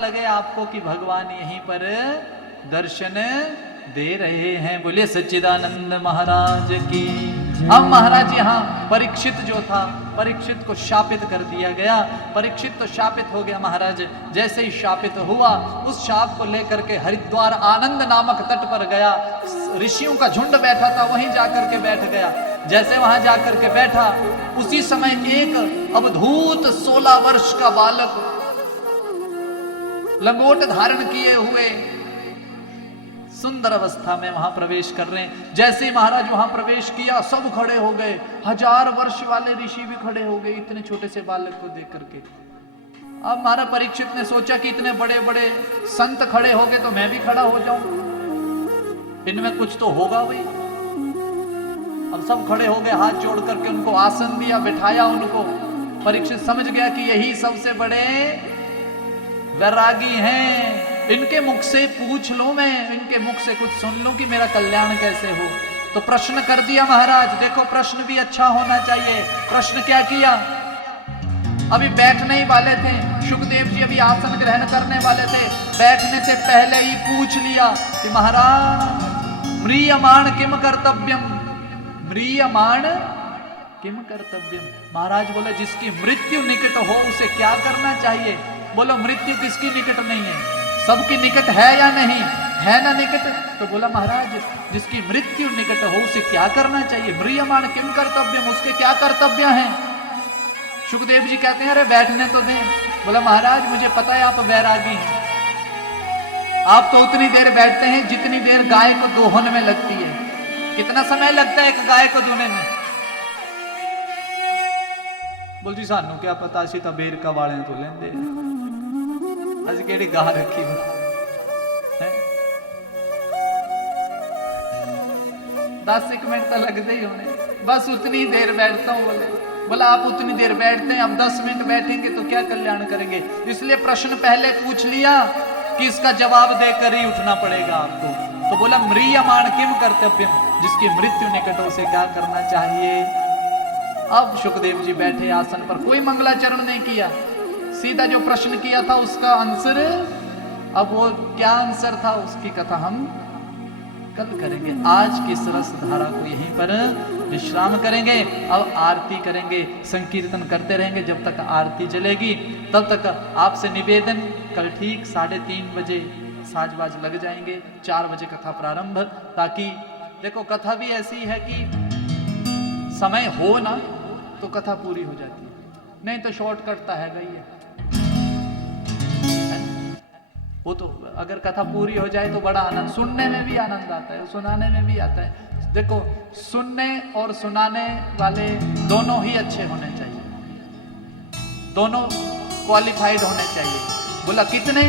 लगे आपको कि भगवान यहीं पर दर्शन दे रहे हैं। बोलिए सच्चिदानंद महाराज की। अब महाराज यहाँ परीक्षित जो था, परीक्षित को शापित कर दिया गया। परीक्षित तो शापित हो गया महाराज। जैसे ही शापित हुआ, उस शाप को लेकर के हरिद्वार आनंद नामक तट पर गया। ऋषियों का झुंड बैठा था, वहीं जाकर के बैठ गया। जैसे वहां जाकर के बैठा, उसी समय एक अवधूत 16 वर्ष का बालक लंगोट धारण किए हुए सुंदर अवस्था में वहां प्रवेश कर रहे हैं। जैसे ही महाराज वहां प्रवेश किया, सब खड़े हो गए। 1000 वर्ष वाले ऋषि भी खड़े हो गए इतने छोटे से बालक को देख करके। अब महाराज परीक्षित ने सोचा कि इतने बड़े बड़े संत खड़े हो गए तो मैं भी खड़ा हो जाऊं, इनमें कुछ तो होगा भाई। अब सब खड़े हो गए, हाथ जोड़ करके उनको आसन दिया, बिठाया उनको। परीक्षित समझ गया कि यही सबसे बड़े वैरागी हैं। इनके मुख से पूछ लूं, मैं इनके मुख से कुछ सुन लूं कि मेरा कल्याण कैसे हो। तो प्रश्न कर दिया महाराज। देखो प्रश्न भी अच्छा होना चाहिए। प्रश्न क्या किया? अभी बैठने ही वाले थे, सुखदेव जी अभी आसन ग्रहण करने वाले थे। बैठने से पहले ही पूछ लिया कि महाराज म्रियमाण किम कर्तव्यम, म्रियमाण किम कर्तव्यम। महाराज बोले जिसकी मृत्यु निकट हो उसे क्या करना चाहिए। बोलो मृत्यु किसकी निकट नहीं है, सबकी निकट है या नहीं है ना निकट। तो बोला महाराज जिसकी मृत्यु निकट हो उसे क्या करना चाहिए। म्रियमाण किम कर्तव्यम, उसके क्या कर्तव्य हैं। सुखदेव जी कहते हैं अरे बैठने तो दें। बोला महाराज मुझे पता है आप वैरागी हैं, आप तो उतनी देर बैठते हैं जितनी देर गाय को दोहन में लगती है। कितना समय लगता है एक गाय को दुहने में। बोल जी सानू क्या पता, असी तो बेर का वाले तो लेंदे, असी केड़ी गाह रखी हो। 10 मिनट तो लगते ही होने, बस उतनी देर बैठता हूँ। बोला आप उतनी देर बैठते हैं, अब 10 मिनट बैठेंगे तो क्या कल्याण करेंगे। इसलिए प्रश्न पहले पूछ लिया कि इसका जवाब देकर ही उठना पड़ेगा आपको। तो बोला म्रियमाण किम कर्तव्यम, जिसकी मृत्यु निकट उसे क्या करना चाहिए। अब सुखदेव जी बैठे आसन पर, कोई मंगलाचरण नहीं किया, सीधा जो प्रश्न किया था उसका आंसर। अब वो क्या आंसर था उसकी कथा हम कल करेंगे। आज की सरस धारा को यहीं पर विश्राम करेंगे। अब आरती करेंगे, संकीर्तन करते रहेंगे जब तक आरती जलेगी। तब तक आपसे निवेदन, कल ठीक 3:30 बजे साजबाज लग जाएंगे, 4 बजे कथा प्रारंभ। ताकि देखो कथा भी ऐसी है कि समय हो ना तो कथा पूरी हो जाती है, नहीं तो शॉर्ट कटता है गई है। वो तो अगर कथा पूरी हो जाए तो बड़ा आनंद, सुनने में भी आनंद आता है, सुनाने में भी आता है। देखो सुनने और सुनाने वाले दोनों ही अच्छे होने चाहिए, दोनों क्वालिफाइड होने चाहिए। बोला कितने,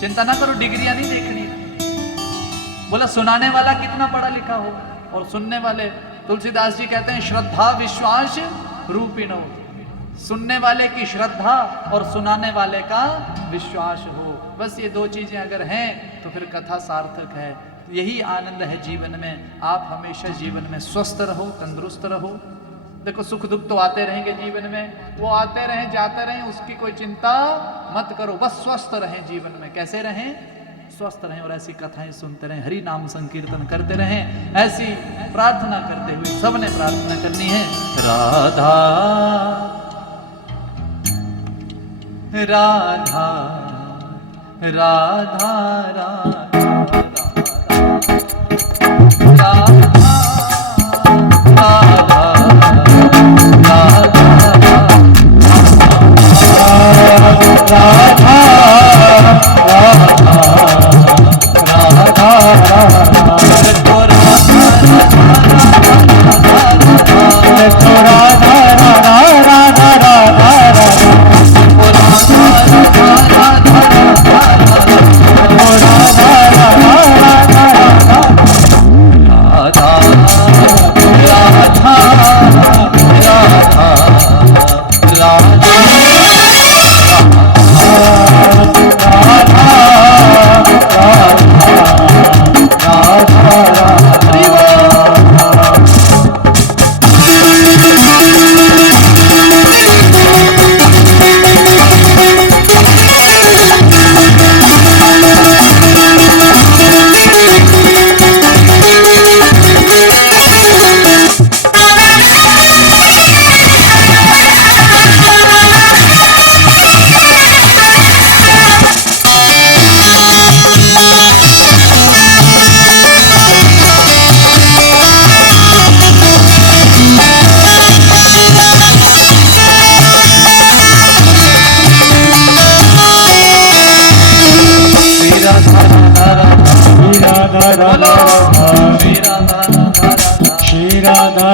चिंता ना करो, डिग्रियां नहीं देखनी। बोला सुनाने वाला कितना पढ़ा लिखा हो, और सुनने वाले, तुलसीदास जी कहते हैं श्रद्धा विश्वास रूपिणो, सुनने वाले की श्रद्धा और सुनाने वाले का विश्वास हो। बस ये 2 चीजें अगर हैं तो फिर कथा सार्थक है। यही आनंद है जीवन में। आप हमेशा जीवन में स्वस्थ रहो, तंदुरुस्त रहो। देखो सुख दुख तो आते रहेंगे जीवन में, वो आते रहें जाते रहें, उसकी कोई चिंता मत करो। बस स्वस्थ रहें जीवन में। कैसे रहें? स्वस्थ रहें और ऐसी कथाएं सुनते रहें, हरि नाम संकीर्तन करते रहें। ऐसी प्रार्थना करते हुए सबने प्रार्थना करनी है। राधा राधा राधा राधा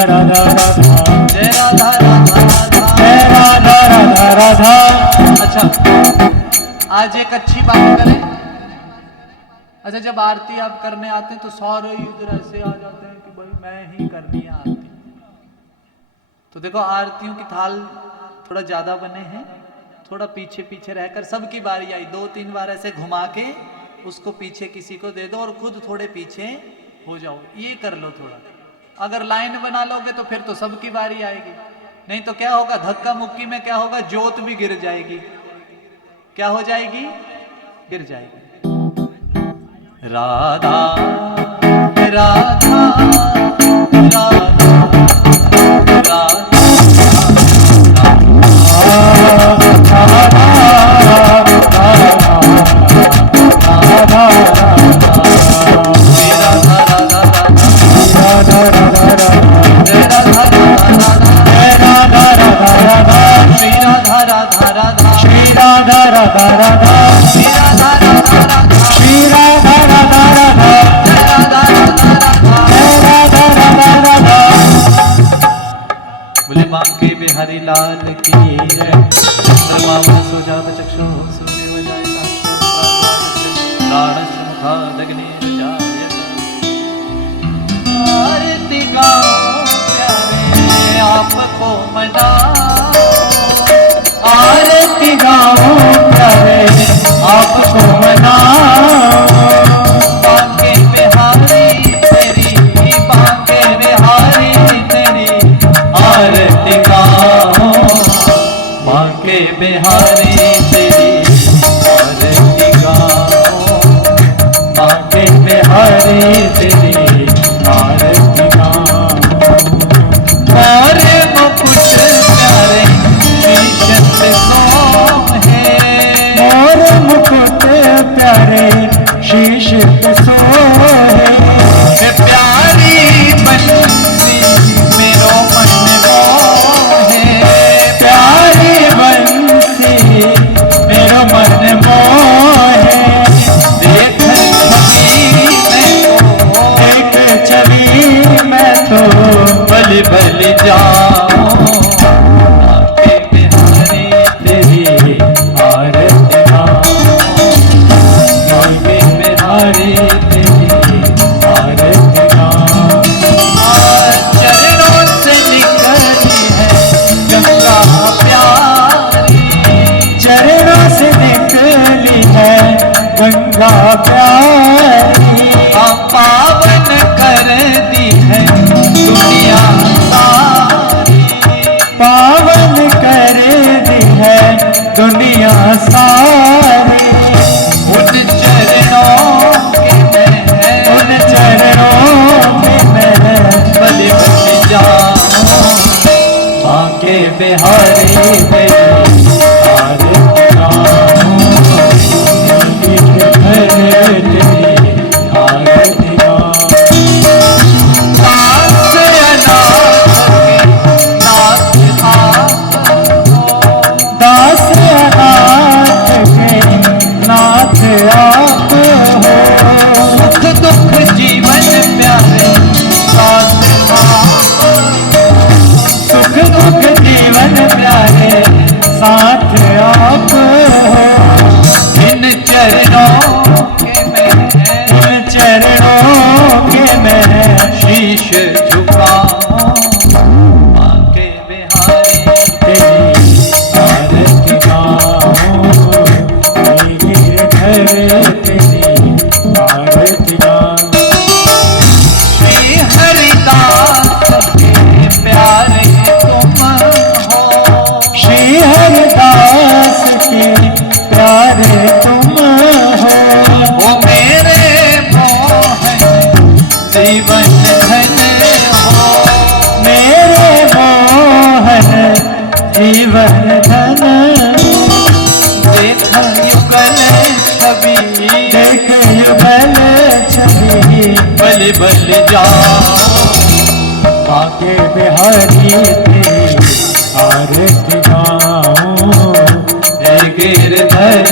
राधा राधा, जय राधा राधा राधा, जय राधा राधा राधा। अच्छा, आज एक अच्छी बात करें। अच्छा, जब आरती आप करने आते हैं तो सारे इधर ऐसे आ जाते हैं कि भाई मैं ही करनी है आरती। तो देखो, आरतियों की थाल थोड़ा ज्यादा बने हैं, थोड़ा पीछे पीछे रहकर सबकी बारी आई, 2-3 बार ऐसे घुमा के उसको पीछे किसी को दे दो और खुद थोड़े पीछे हो जाओ, ये कर लो थोड़ा। अगर लाइन बना लोगे तो फिर तो सबकी बारी आएगी, नहीं तो क्या होगा, धक्का मुक्की में क्या होगा, जोत भी गिर जाएगी। क्या हो जाएगी? गिर जाएगी। राधा राधा राधा बिहारी लाल की जय। चंद्रमा सुजात चक्षु सूर्य आरती गाओ प्यारे आपको मनाओ, आरती गाओ प्यारे आपको मनाओ। बांके बिहारी तेरी, बांके बिहारी तेरी आरती गाओ, बांके बिहारी तेरी आरती गाओ, बांके बिहारी तेरी आरती गाओ। और मुकुट प्यारे शीश पे सोहे, मोर मुकुट प्यारे शीश पे सोहे। प्यारी बंसी मेरो मन मोहे, प्यारी बंसी मेरो मन मोहे। देख छवि मैं तो बलि बलि जाऊं। बांके बिहारी तेरी आरती गाऊं, बांके बिहारी तेरी आरती गाऊं। चरणों से निकली है गंगा प्यारी, चरणों से निकली है गंगा प्यारी। पावन कर दी है दुनिया सारी, पावन कर दी है दुनिया सारी। उन चरणों के मैं, उन चरणों में मैं बलि बलि जाऊं। बांके बिहारी तेरी आरती गाऊं, बांके बिहारी तेरी आरती गाऊं। दास अनाथ दास अनाथ के नाथ आप हो, सुख दुख जीवन प्यारे साथ आप, सुख दुख जीवन प्यारे साथ आप हो। इन चरणों के मैं, इन चरणों के मैं शीश झुकाऊं। बांके बिहारी तेरी आरती गाऊं, गिरधर तेरी आरती गाऊं। श्री हरिदास के प्यारे तुम हो, श्री हरिदास के प्यारे तुम हो। वो मेरे मोहन जीवन धन हो, मेरे मोहन जीवन धन। देख युगल छवि, देख युगल छवि बलि बलि जाऊं। बांके बिहारी तेरी आरती गाऊं, गिरधर